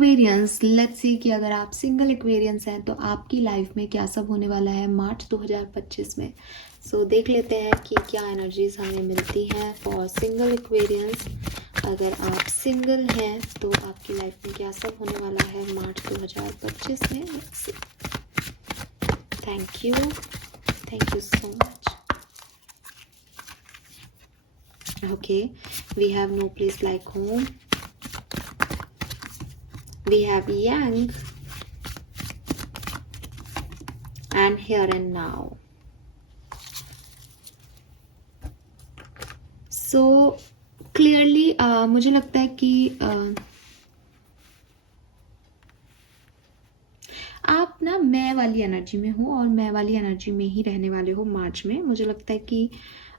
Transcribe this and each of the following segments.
Aquarians, let's see कि अगर आप सिंगल एक्वेरियंस हैं तो आपकी लाइफ में क्या सब होने वाला है मार्च 2025 में। सो देख लेते हैं कि क्या एनर्जीज हमें मिलती हैं फॉर सिंगल एक्वेरियंस। अगर आप सिंगल हैं तो आपकी लाइफ में क्या सब होने वाला है मार्च 2025 में। Thank you so much. Okay, we have no place like home, we have yang and here and now. So clearly मुझे लगता है कि आप ना मैं वाली एनर्जी में हो और मैं वाली एनर्जी में ही रहने वाले हो मार्च में। मुझे लगता है कि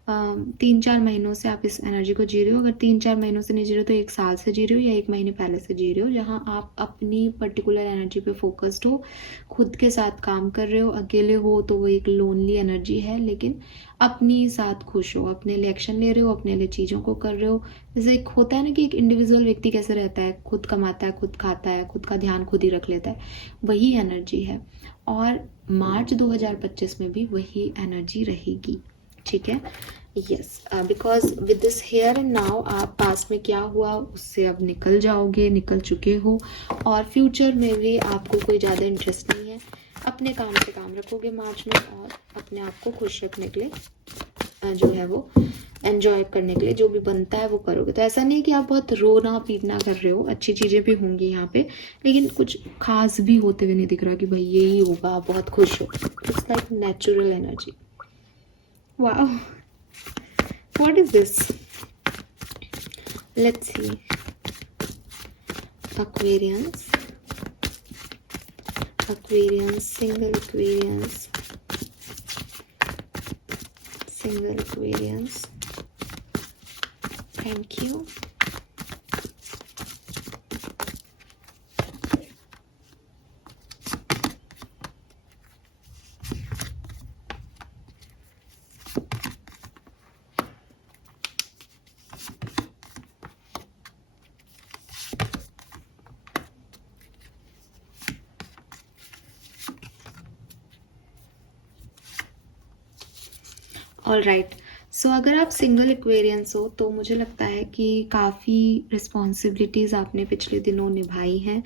3-4 महीनों से आप इस एनर्जी को जी रहे हो। अगर 3-4 महीनों से नहीं जी रहे हो तो 1 साल से जी रहे हो या 1 महीने पहले से जी रहे हो, जहाँ आप अपनी पर्टिकुलर एनर्जी पे फोकस्ड हो, खुद के साथ काम कर रहे हो। अकेले हो तो वो एक लोनली एनर्जी है, लेकिन अपनी साथ खुश हो, अपने लिए एक्शन ले रहे हो, अपने लिए चीज़ों को कर रहे हो। जैसे एक होता है ना कि एक इंडिविजुअल व्यक्ति कैसे रहता है, खुद कमाता है, खुद खाता है, खुद का ध्यान खुद ही रख लेता है, वही एनर्जी है। और मार्च 2025 में भी वही एनर्जी रहेगी, ठीक है। Yes, because with this here and now आप पास में क्या हुआ उससे अब निकल जाओगे, निकल चुके हो, और फ्यूचर में भी आपको कोई ज़्यादा इंटरेस्ट नहीं है। अपने काम पे काम रखोगे मार्च में, और अपने आप को खुश रखने के लिए जो है वो एंजॉय करने के लिए जो भी बनता है वो करोगे। तो ऐसा नहीं है कि आप बहुत रोना पीटना कर रहे हो, अच्छी चीज़ें भी होंगी यहाँ पे, लेकिन कुछ खास भी होते हुए नहीं दिख रहा कि भाई यही होगा, बहुत खुश हो। It's like natural energy. Wow, what is this? Let's see. Aquarians, single Aquarians. Thank you. All right, so अगर आप सिंगल एक्वेरियंस हो तो मुझे लगता है कि काफ़ी रिस्पॉन्सिबिलिटीज़ आपने पिछले दिनों निभाई हैं,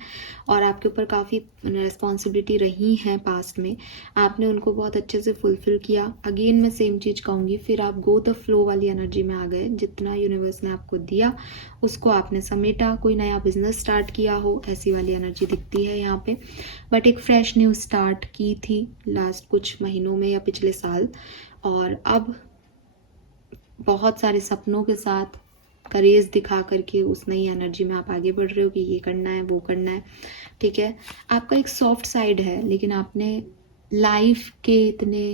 और आपके ऊपर काफ़ी रिस्पॉन्सिबिलिटी रही हैं पास्ट में। आपने उनको बहुत अच्छे से फुलफ़िल किया। अगेन मैं सेम चीज़ कहूँगी, फिर आप गो द फ्लो वाली एनर्जी में आ गए। जितना यूनिवर्स ने आपको दिया उसको आपने समेटा, कोई नया बिजनेस स्टार्ट किया हो, ऐसी वाली एनर्जी दिखती है यहाँ पे। बट एक फ्रेश न्यू स्टार्ट की थी लास्ट कुछ महीनों में या पिछले साल, और अब बहुत सारे सपनों के साथ करेज दिखा करके उस नई एनर्जी में आप आगे बढ़ रहे हो कि ये करना है, वो करना है, ठीक है। आपका एक सॉफ्ट साइड है, लेकिन आपने लाइफ के इतने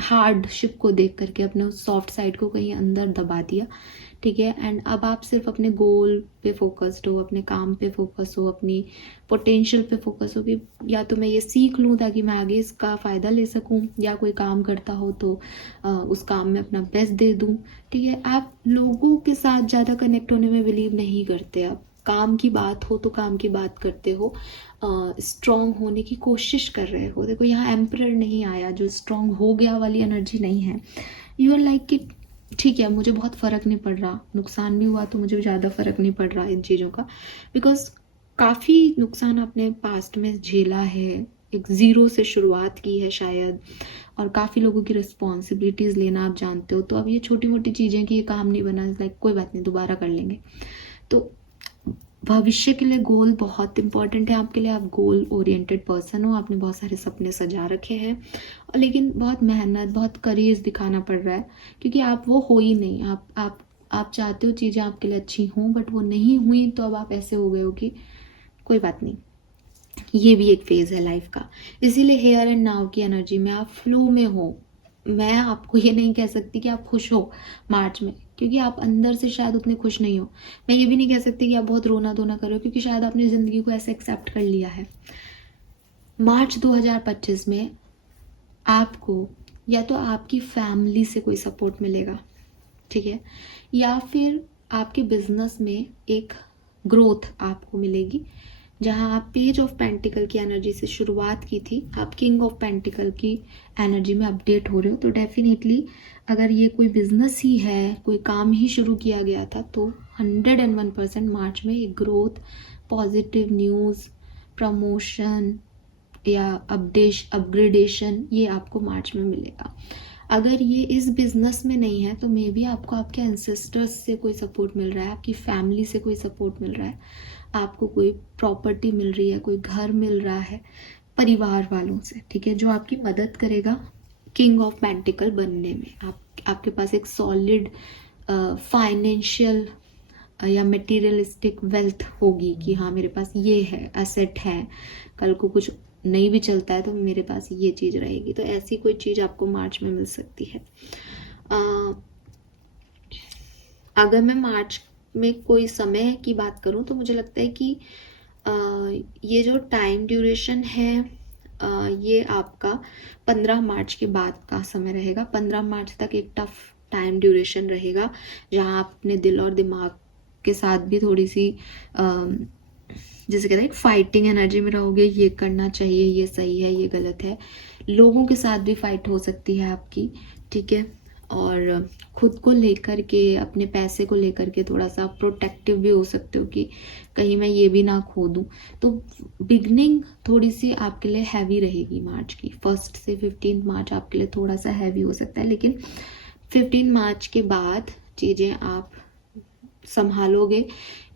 हार्डशिप को देख करके अपने उस सॉफ्ट साइड को कहीं अंदर दबा दिया, ठीक है। एंड अब आप सिर्फ अपने गोल पे फोकस्ड हो, अपने काम पे फोकस हो, अपनी पोटेंशियल पे फोकस हो कि या तो मैं ये सीख लूँ ताकि मैं आगे इसका फ़ायदा ले सकूँ, या कोई काम करता हो तो उस काम में अपना बेस्ट दे दूँ, ठीक है। आप लोगों के साथ ज़्यादा कनेक्ट होने में बिलीव नहीं करते। अब काम की बात हो तो काम की बात करते हो, स्ट्रॉन्ग होने की कोशिश कर रहे हो। देखो यहाँ एम्परर नहीं आया, जो स्ट्रॉन्ग हो गया वाली एनर्जी नहीं है। यू आर लाइक कि ठीक है, मुझे बहुत फ़र्क नहीं पड़ रहा, नुकसान भी हुआ तो मुझे ज़्यादा फ़र्क नहीं पड़ रहा इन चीज़ों का, बिकॉज काफ़ी नुकसान आपने पास्ट में झेला है, एक ज़ीरो से शुरुआत की है शायद, और काफ़ी लोगों की रिस्पॉन्सिबिलिटीज़ लेना आप जानते हो। तो अब ये छोटी मोटी चीज़ें कि ये काम नहीं बना, लाइक कोई बात नहीं, दोबारा कर लेंगे। तो भविष्य के लिए गोल बहुत इंपॉर्टेंट है आपके लिए। आप गोल ओरिएंटेड पर्सन हो, आपने बहुत सारे सपने सजा रखे हैं, लेकिन बहुत मेहनत, बहुत करेज दिखाना पड़ रहा है, क्योंकि आप वो हो ही नहीं। आप चाहते हो चीज़ें आपके लिए अच्छी हों, बट वो नहीं हुई, तो अब आप ऐसे हो गए हो कि कोई बात नहीं, ये भी एक फेज़ है लाइफ का। इसीलिए हेयर एंड नाउ की एनर्जी में आप फ्लो में हो। मैं आपको ये नहीं कह सकती कि आप खुश हो मार्च में, क्योंकि आप अंदर से शायद उतने खुश नहीं हो। मैं ये भी नहीं कह सकती कि आप बहुत रोना धोना करो, क्योंकि शायद आपने ज़िंदगी को ऐसे एक्सेप्ट कर लिया है। मार्च 2025 में आपको या तो आपकी फैमिली से कोई सपोर्ट मिलेगा, ठीक है, या फिर आपके बिजनेस में एक ग्रोथ आपको मिलेगी। जहाँ आप पेज ऑफ पेंटिकल की एनर्जी से शुरुआत की थी, आप किंग ऑफ पेंटिकल की एनर्जी में अपडेट हो रहे हो। तो डेफिनेटली अगर ये कोई बिजनेस ही है, कोई काम ही शुरू किया गया था, तो 101% मार्च में एक ग्रोथ, पॉजिटिव न्यूज़, प्रमोशन या अपग्रेडेशन ये आपको मार्च में मिलेगा। अगर ये इस बिजनेस में नहीं है तो मे बी आपको आपके एंसेस्टर्स से कोई सपोर्ट मिल रहा है, आपकी फैमिली से कोई सपोर्ट मिल रहा है, आपको कोई प्रॉपर्टी मिल रही है, कोई घर मिल रहा है परिवार वालों से, ठीक है, जो आपकी मदद करेगा किंग ऑफ पेंटिकल बनने में। आपके पास एक सॉलिड फाइनेंशियल या मटेरियलिस्टिक वेल्थ होगी कि हाँ मेरे पास ये है, एसेट है, कल को कुछ नहीं भी चलता है तो मेरे पास ये चीज़ रहेगी। तो ऐसी कोई चीज़ आपको मार्च में मिल सकती है। अगर मैं मार्च में कोई समय की बात करूं तो मुझे लगता है कि ये जो टाइम ड्यूरेशन है ये आपका 15 मार्च के बाद का समय रहेगा। 15 मार्च तक एक टफ टाइम ड्यूरेशन रहेगा जहां आप अपने दिल और दिमाग के साथ भी थोड़ी सी जैसे कहते हैं एक फाइटिंग एनर्जी में रहोगे, ये करना चाहिए, ये सही है, ये गलत है। लोगों के साथ भी फाइट हो सकती है आपकी, ठीक है। और खुद को लेकर के, अपने पैसे को लेकर के थोड़ा सा प्रोटेक्टिव भी हो सकते हो कि कहीं मैं ये भी ना खो दूं। तो बिगनिंग थोड़ी सी आपके लिए हैवी रहेगी मार्च की। 1 से 15 मार्च आपके लिए थोड़ा सा हैवी हो सकता है, लेकिन 15 मार्च के बाद चीज़ें आप संभालोगे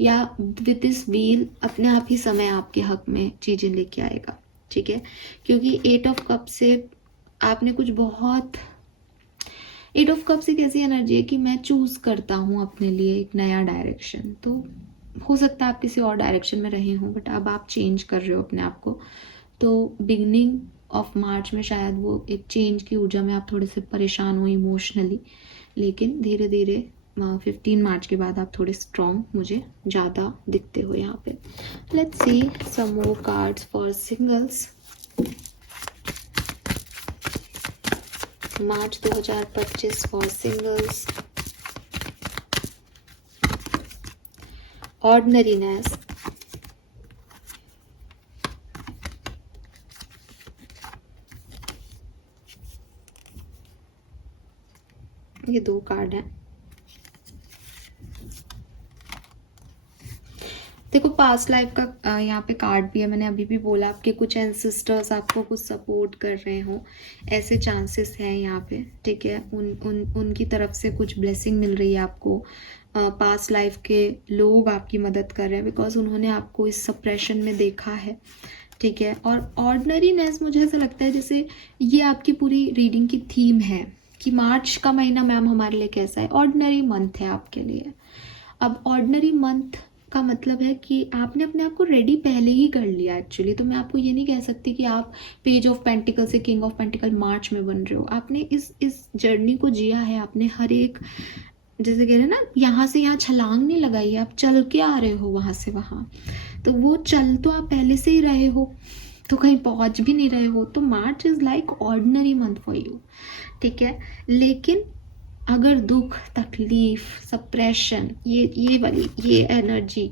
या विद दिस व्हील अपने आप ही समय आपके हक में चीज़ें लेके आएगा, ठीक है। क्योंकि 8 ऑफ कप से आपने कुछ बहुत 8 ऑफ कप से कैसी एनर्जी है कि मैं चूज करता हूँ अपने लिए एक नया डायरेक्शन। तो हो सकता है आप किसी और डायरेक्शन में रहे हों, बट अब आप चेंज कर रहे हो अपने आप को। तो बिगनिंग ऑफ मार्च में शायद वो एक चेंज की ऊर्जा में आप थोड़े से परेशान हो इमोशनली, लेकिन धीरे धीरे 15 मार्च के बाद आप थोड़े स्ट्रॉन्ग मुझे ज़्यादा दिखते हो यहाँ पे। Let's see some more cards for singles. March 2025 for singles. Ordinariness, ये 2 कार्ड हैं। देखो पास्ट लाइफ का यहाँ पे कार्ड भी है। मैंने अभी भी बोला आपके कुछ एंसेस्टर्स आपको कुछ सपोर्ट कर रहे हो, ऐसे चांसेस हैं यहाँ पे, ठीक है। उनकी तरफ से कुछ ब्लेसिंग मिल रही है आपको। पास्ट लाइफ के लोग आपकी मदद कर रहे हैं बिकॉज उन्होंने आपको इस सप्रेशन में देखा है, ठीक है। और ऑर्डिनरीनेस, मुझे ऐसा लगता है जैसे ये आपकी पूरी रीडिंग की थीम है कि मार्च का महीना मैम हमारे लिए कैसा है। ऑर्डिनरी मंथ है आपके लिए। अब ऑर्डिनरी मंथ का मतलब है कि आपने अपने आप को रेडी पहले ही कर लिया एक्चुअली। तो मैं आपको ये नहीं कह सकती कि आप पेज ऑफ पेंटिकल से किंग ऑफ पेंटिकल मार्च में बन रहे हो। आपने इस जर्नी को जिया है। आपने हर एक, जैसे कह रहे हैं ना, यहाँ से यहाँ छलांग नहीं लगाई है, आप चल के आ रहे हो वहाँ से वहाँ। तो वो चल तो आप पहले से ही रहे हो, तो कहीं पहुँच भी नहीं रहे हो। तो March is like ordinary month for you, ठीक है। लेकिन अगर दुख, तकलीफ, सप्रेशन, ये वाली ये एनर्जी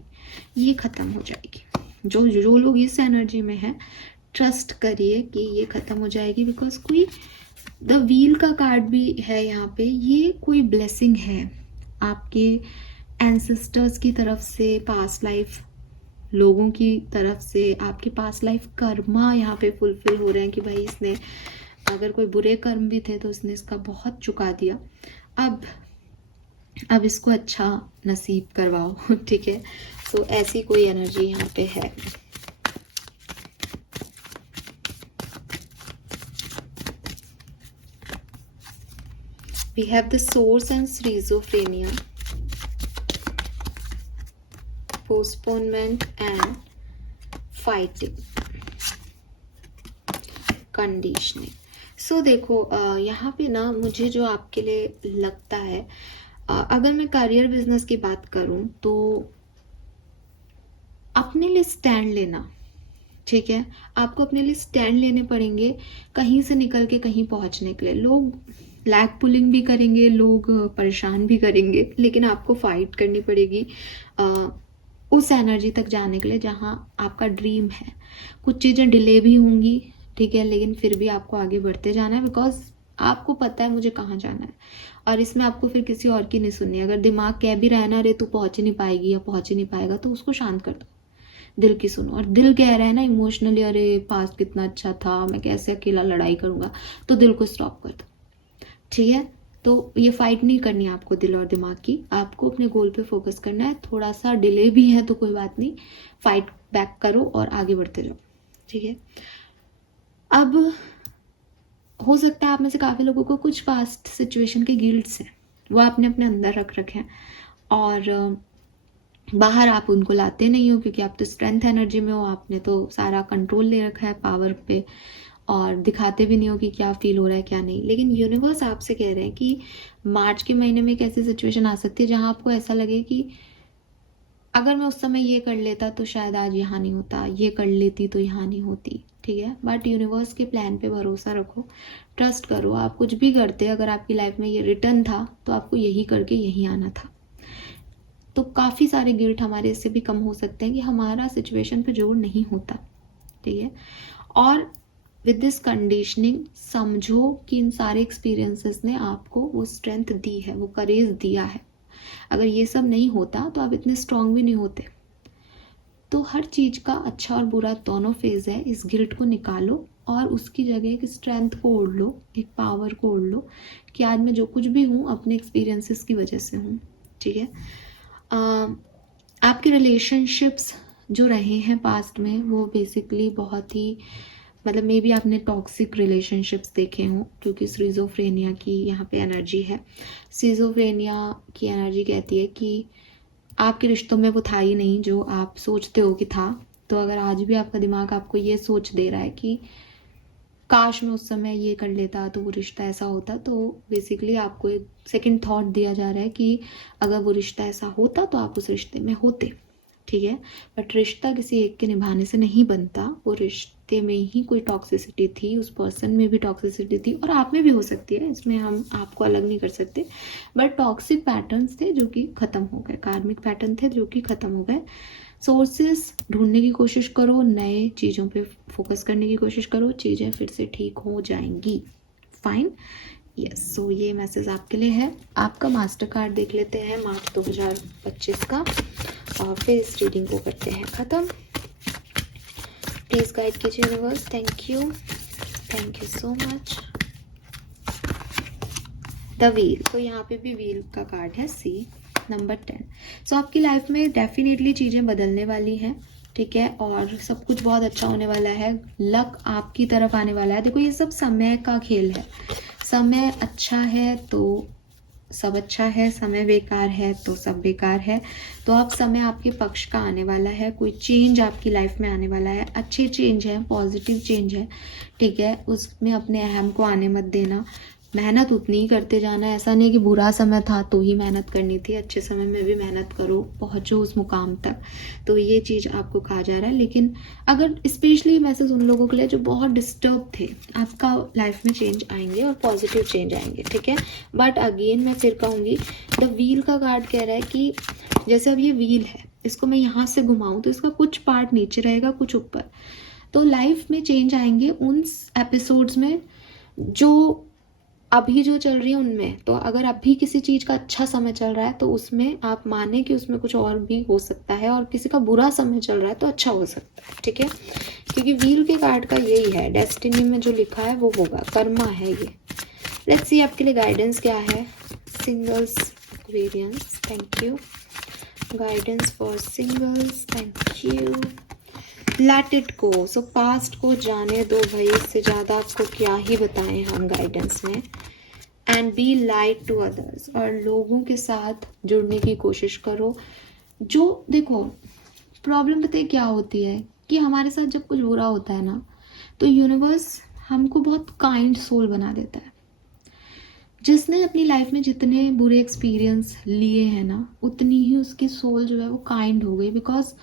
ये ख़त्म हो जाएगी। जो लोग इस एनर्जी में हैं, ट्रस्ट करिए कि ये ख़त्म हो जाएगी। बिकॉज कोई द व्हील का कार्ड भी है यहाँ पे। ये कोई ब्लेसिंग है आपके एंसेस्टर्स की तरफ से, पास्ट लाइफ लोगों की तरफ से। आपके पास्ट लाइफ कर्मा यहाँ पे फुलफिल हो रहे हैं कि भाई इसने, अगर कोई बुरे कर्म भी थे तो इसने इसका बहुत चुका दिया। अब इसको अच्छा नसीब करवाओ, ठीक है। तो ऐसी कोई एनर्जी यहाँ पे है। We have the source and schizophrenia, postponement and fighting, conditioning. सो देखो यहाँ पे ना मुझे जो आपके लिए लगता है, अगर मैं करियर बिजनेस की बात करूँ तो अपने लिए स्टैंड लेना, ठीक है। आपको अपने लिए स्टैंड लेने पड़ेंगे कहीं से निकल के कहीं पहुँचने के लिए। लोग लैग पुलिंग भी करेंगे, लोग परेशान भी करेंगे, लेकिन आपको फाइट करनी पड़ेगी उस एनर्जी तक जाने के लिए जहाँ आपका ड्रीम है। कुछ चीज़ें डिले भी होंगी, ठीक है, लेकिन फिर भी आपको आगे बढ़ते जाना है, बिकॉज आपको पता है मुझे कहाँ जाना है। और इसमें आपको फिर किसी और की नहीं सुननी है। अगर दिमाग कह भी रहा है ना, अरे तू पहुँच ही नहीं पाएगी या पहुँच ही नहीं पाएगा, तो उसको शांत कर दो, दिल की सुनो। और दिल कह रहा है ना इमोशनली, अरे पास्ट कितना अच्छा था, मैं कैसे अकेला लड़ाई करूँगा, तो दिल को स्टॉप कर दो, ठीक है। तो ये फाइट नहीं करनी है आपको दिल और दिमाग की, आपको अपने गोल पे फोकस करना है। थोड़ा सा डिले भी है तो कोई बात नहीं, फाइट बैक करो और आगे बढ़ते जाओ, ठीक है। अब हो सकता है आप में से काफ़ी लोगों को कुछ पास्ट सिचुएशन के गिल्ट्स हैं, वो आपने अपने अंदर रख रखे हैं और बाहर आप उनको लाते नहीं हो, क्योंकि आप तो स्ट्रेंथ एनर्जी में हो, आपने तो सारा कंट्रोल ले रखा है पावर पे, और दिखाते भी नहीं हो कि क्या फील हो रहा है क्या नहीं। लेकिन यूनिवर्स आपसे कह रहे हैं कि मार्च के महीने में एक ऐसी सिचुएशन आ सकती है जहां आपको ऐसा लगे कि अगर मैं उस समय ये कर लेता तो शायद आज यहाँ नहीं होता, ये कर लेती तो यहाँ नहीं होती, ठीक है। बट यूनिवर्स के प्लान पे भरोसा रखो, ट्रस्ट करो। आप कुछ भी करते, अगर आपकी लाइफ में ये रिटर्न था तो आपको यही करके यहीं आना था। तो काफ़ी सारे गिल्ट हमारे इससे भी कम हो सकते हैं कि हमारा सिचुएशन पे जोर नहीं होता, ठीक है। और विद दिस कंडीशनिंग समझो कि इन सारे एक्सपीरियंसेस ने आपको वो स्ट्रेंथ दी है, वो करेज दिया है। अगर ये सब नहीं होता तो आप इतने स्ट्रांग भी नहीं होते। तो हर चीज़ का अच्छा और बुरा दोनों फेज है। इस गिल्ट को निकालो और उसकी जगह एक स्ट्रेंथ को ओढ़ लो, एक पावर को ओढ़ लो कि आज मैं जो कुछ भी हूँ अपने एक्सपीरियंसेस की वजह से हूँ, ठीक है। आपके रिलेशनशिप्स जो रहे हैं पास्ट में वो बेसिकली बहुत ही, मतलब मे बी आपने टॉक्सिक रिलेशनशिप्स देखे हों, क्योंकि स्किज़ोफ्रेनिया की यहाँ पे एनर्जी है। स्किज़ोफ्रेनिया की एनर्जी कहती है कि आपके रिश्तों में वो था ही नहीं जो आप सोचते हो कि था। तो अगर आज भी आपका दिमाग आपको ये सोच दे रहा है कि काश मैं उस समय ये कर लेता तो वो रिश्ता ऐसा होता, तो बेसिकली आपको एक सेकंड थॉट दिया जा रहा है कि अगर वो रिश्ता ऐसा होता तो आप उस रिश्ते में होते, ठीक है। बट रिश्ता किसी एक के निभाने से नहीं बनता, वो रिश्ते में ही कोई टॉक्सिसिटी थी, उस पर्सन में भी टॉक्सिसिटी थी और आप में भी हो सकती है, इसमें हम आपको अलग नहीं कर सकते। बट टॉक्सिक पैटर्न्स थे जो कि ख़त्म हो गए, कार्मिक पैटर्न थे जो कि ख़त्म हो गए। सोर्सेस ढूंढने की कोशिश करो, नए चीज़ों पे फोकस करने की कोशिश करो, चीज़ें फिर से ठीक हो जाएंगी। Fine, yes. सो ये मैसेज आपके लिए है। आपका मास्टर कार्ड देख लेते हैं मार्च 2025 का और फिर इस रीडिंग को करते हैं ख़त्म। प्लीज़ गाइड कीजिए universe. Thank you so much. The wheel, तो यहाँ पे भी व्हील का कार्ड है, सी नंबर 10। सो आपकी लाइफ में डेफिनेटली चीज़ें बदलने वाली हैं, ठीक है, और सब कुछ बहुत अच्छा होने वाला है। लक आपकी तरफ आने वाला है। देखो ये सब समय का खेल है, समय अच्छा है तो सब अच्छा है, समय बेकार है तो सब बेकार है। तो अब समय आपके पक्ष का आने वाला है, कोई चेंज आपकी लाइफ में आने वाला है, अच्छे चेंज है, पॉजिटिव चेंज है, ठीक है। उसमें अपने अहम को आने मत देना, मेहनत उतनी ही करते जाना। ऐसा नहीं कि बुरा समय था तो ही मेहनत करनी थी, अच्छे समय में भी मेहनत करो, पहुंचो उस मुकाम तक। तो ये चीज़ आपको कहा जा रहा है। लेकिन अगर स्पेशली मैसेज उन लोगों के लिए जो बहुत डिस्टर्ब थे, आपका लाइफ में चेंज आएंगे और पॉजिटिव चेंज आएंगे, ठीक है। बट अगेन मैं फिर कहूँगी, द व्हील का कार्ड कह रहा है कि जैसे अब ये व्हील है, इसको मैं यहाँ से घुमाऊँ तो इसका कुछ पार्ट नीचे रहेगा, कुछ ऊपर। तो लाइफ में चेंज आएंगे उन एपिसोड्स में जो अभी जो चल रही है उनमें। तो अगर अभी किसी चीज़ का अच्छा समय चल रहा है तो उसमें आप माने कि उसमें कुछ और भी हो सकता है, और किसी का बुरा समय चल रहा है तो अच्छा हो सकता है, ठीक है। क्योंकि व्हील के कार्ड का यही है, डेस्टिनी में जो लिखा है वो होगा, कर्मा है ये। लेट्स सी आपके लिए गाइडेंस क्या है। Singles variance, thank you. Guidance for singles, thank you. Let it go, so past को जाने दो भाई, इससे ज़्यादा आपको क्या ही बताएं हम गाइडेंस में। And be light to others, और लोगों के साथ जुड़ने की कोशिश करो। जो देखो प्रॉब्लम पता है क्या होती है कि हमारे साथ जब कुछ बुरा होता है ना, तो यूनिवर्स हमको बहुत काइंड सोल बना देता है। जिसने अपनी लाइफ में जितने बुरे एक्सपीरियंस लिए हैं ना, उतनी ही उसकी सोल जो है वो काइंड हो गई, बिकॉज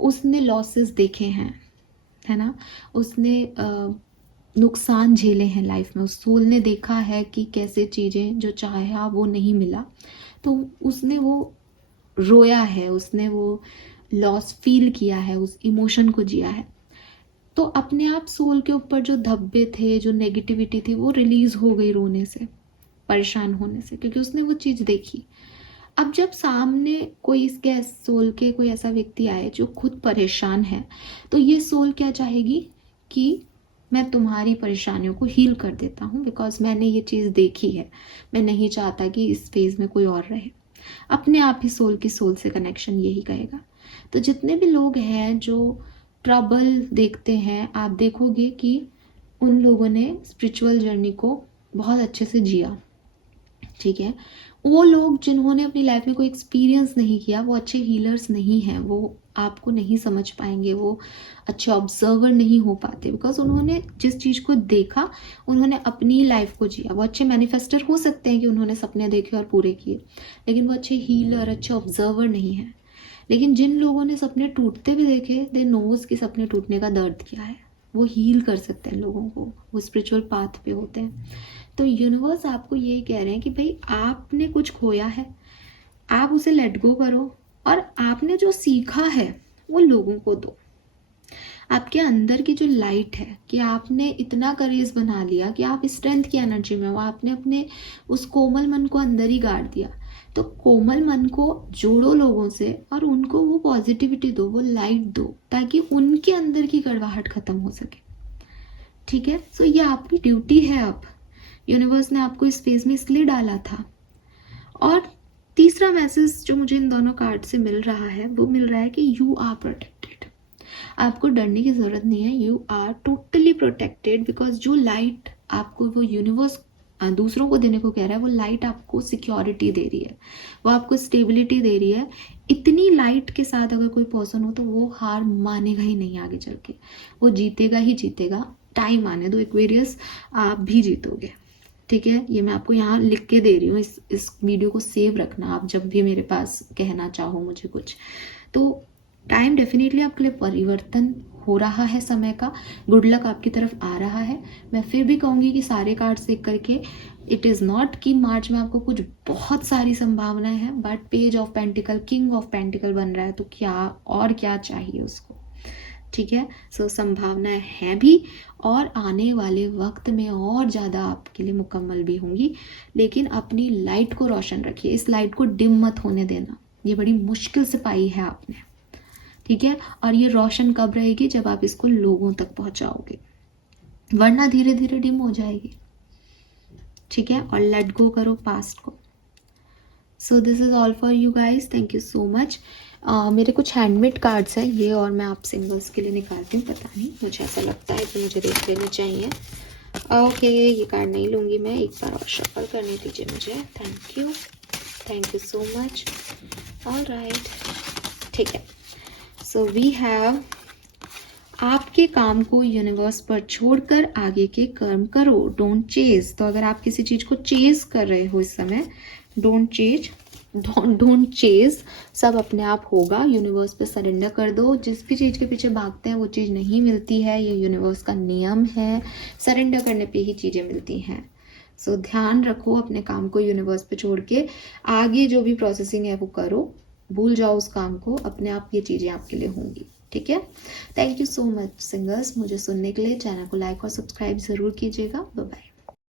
उसने लॉसेस देखे हैं, है ना। उसने नुकसान झेले हैं लाइफ में। उस सोल ने देखा है कि कैसे चीज़ें जो चाहा वो नहीं मिला, तो उसने वो रोया है, उसने वो लॉस फील किया है, उस इमोशन को जिया है, तो अपने आप सोल के ऊपर जो धब्बे थे, जो नेगेटिविटी थी, वो रिलीज हो गई रोने से, परेशान होने से, क्योंकि उसने वो चीज़ देखी। अब जब सामने कोई इसके सोल के कोई ऐसा व्यक्ति आए जो खुद परेशान है, तो ये सोल क्या चाहेगी कि मैं तुम्हारी परेशानियों को हील कर देता हूँ, बिकॉज मैंने ये चीज़ देखी है, मैं नहीं चाहता कि इस फेज में कोई और रहे। अपने आप ही सोल की सोल से कनेक्शन यही कहेगा। तो जितने भी लोग हैं जो ट्रबल देखते हैं, आप देखोगे कि उन लोगों ने स्पिरिचुअल जर्नी को बहुत अच्छे से जिया, ठीक है। वो लोग जिन्होंने अपनी लाइफ में कोई एक्सपीरियंस नहीं किया, वो अच्छे हीलर्स नहीं हैं, वो आपको नहीं समझ पाएंगे, वो अच्छे ऑब्जर्वर नहीं हो पाते, बिकॉज उन्होंने जिस चीज़ को देखा, उन्होंने अपनी लाइफ को जिया। वो अच्छे मैनिफेस्टर हो सकते हैं कि उन्होंने सपने देखे और पूरे किए, लेकिन वो अच्छे हीलर, अच्छे ऑब्जर्वर नहीं हैं। लेकिन जिन लोगों ने सपने टूटते भी देखे, दे नोज कि सपने टूटने का दर्द क्या है, वो हील कर सकते हैं लोगों को, वो स्पिरिचुअल पाथ पे होते हैं। तो यूनिवर्स आपको ये कह रहे हैं कि भाई आपने कुछ खोया है, आप उसे लेट गो करो, और आपने जो सीखा है वो लोगों को दो। आपके अंदर की जो लाइट है, कि आपने इतना करेज बना लिया कि आप स्ट्रेंथ की एनर्जी में हो, आपने अपने उस कोमल मन को अंदर ही गाड़ दिया। तो कोमल मन को जोड़ो लोगों से, और उनको वो पॉजिटिविटी दो, वो लाइट दो, ताकि उनके अंदर की कड़वाहट खत्म हो सके, ठीक है। सो ये आपकी ड्यूटी है। अब यूनिवर्स ने आपको इस फेज में इसलिए डाला था। और तीसरा मैसेज जो मुझे इन दोनों कार्ड से मिल रहा है, वो मिल रहा है कि यू आर प्रोटेक्टेड। आपको डरने की जरूरत नहीं है, you are totally protected, because जो लाइट आपको वो यूनिवर्स दूसरों को देने को कह रहा है, वो लाइट आपको सिक्योरिटी दे रही है, वो आपको स्टेबिलिटी दे रही है। इतनी लाइट के साथ अगर कोई पर्सन हो तो वो हार मानेगा ही नहीं आगे चल के, वो जीतेगा ही जीतेगा। टाइम आने दो एक्वेरियस, आप भी जीतोगे, ठीक है। ये मैं आपको यहाँ लिख के दे रही हूँ, इस वीडियो को सेव रखना, आप जब भी मेरे पास कहना चाहो मुझे कुछ। तो टाइम डेफिनेटली आपके लिए परिवर्तन हो रहा है, समय का गुड लक आपकी तरफ आ रहा है। मैं फिर भी कहूँगी कि सारे कार्ड्स देख करके इट इज़ नॉट कि मार्च में आपको कुछ बहुत सारी संभावनाएं हैं, but page of pentacle, king of pentacle बन रहा है, तो क्या और क्या चाहिए उसको, ठीक है। सो संभावनाएं हैं भी, और आने वाले वक्त में और ज़्यादा आपके लिए मुकम्मल भी होंगी। लेकिन अपनी लाइट को रोशन रखिए, इस लाइट को डिम मत होने देना। ये बड़ी मुश्किल से पाई है आपने, ठीक है। और ये रोशन कब रहेगी, जब आप इसको लोगों तक पहुंचाओगे, वरना धीरे धीरे डिम हो जाएगी, ठीक है। और लेट गो करो पास्ट को। So this is all for you guys, thank you so much. मेरे कुछ हैंडमेड कार्ड्स हैं ये, और मैं आप सिंगल्स के लिए निकालती हूँ, पता नहीं मुझे ऐसा लगता है कि मुझे देख लेने चाहिए। ओके, ये कार्ड नहीं लूँगी मैं, एक बार और शफल करने दीजिए मुझे। Thank you so much. All right, ठीक है। सो वी हैव, आपके काम को यूनिवर्स पर छोड़कर आगे के कर्म करो, डोंट चेज। तो अगर आप किसी चीज़ को चेज कर रहे हो इस समय, डोंट चेज, सब अपने आप होगा। यूनिवर्स पे सरेंडर कर दो। जिस भी चीज़ के पीछे भागते हैं वो चीज़ नहीं मिलती है, ये यूनिवर्स का नियम है। सरेंडर करने पे ही चीज़ें मिलती हैं। सो ध्यान रखो, अपने काम को यूनिवर्स पे छोड़ के आगे जो भी प्रोसेसिंग है वो करो, भूल जाओ उस काम को, अपने आप ये चीज़ें आपके लिए होंगी, ठीक है। Thank you so much singers मुझे सुनने के लिए। चैनल को लाइक और सब्सक्राइब ज़रूर कीजिएगा। Bye bye.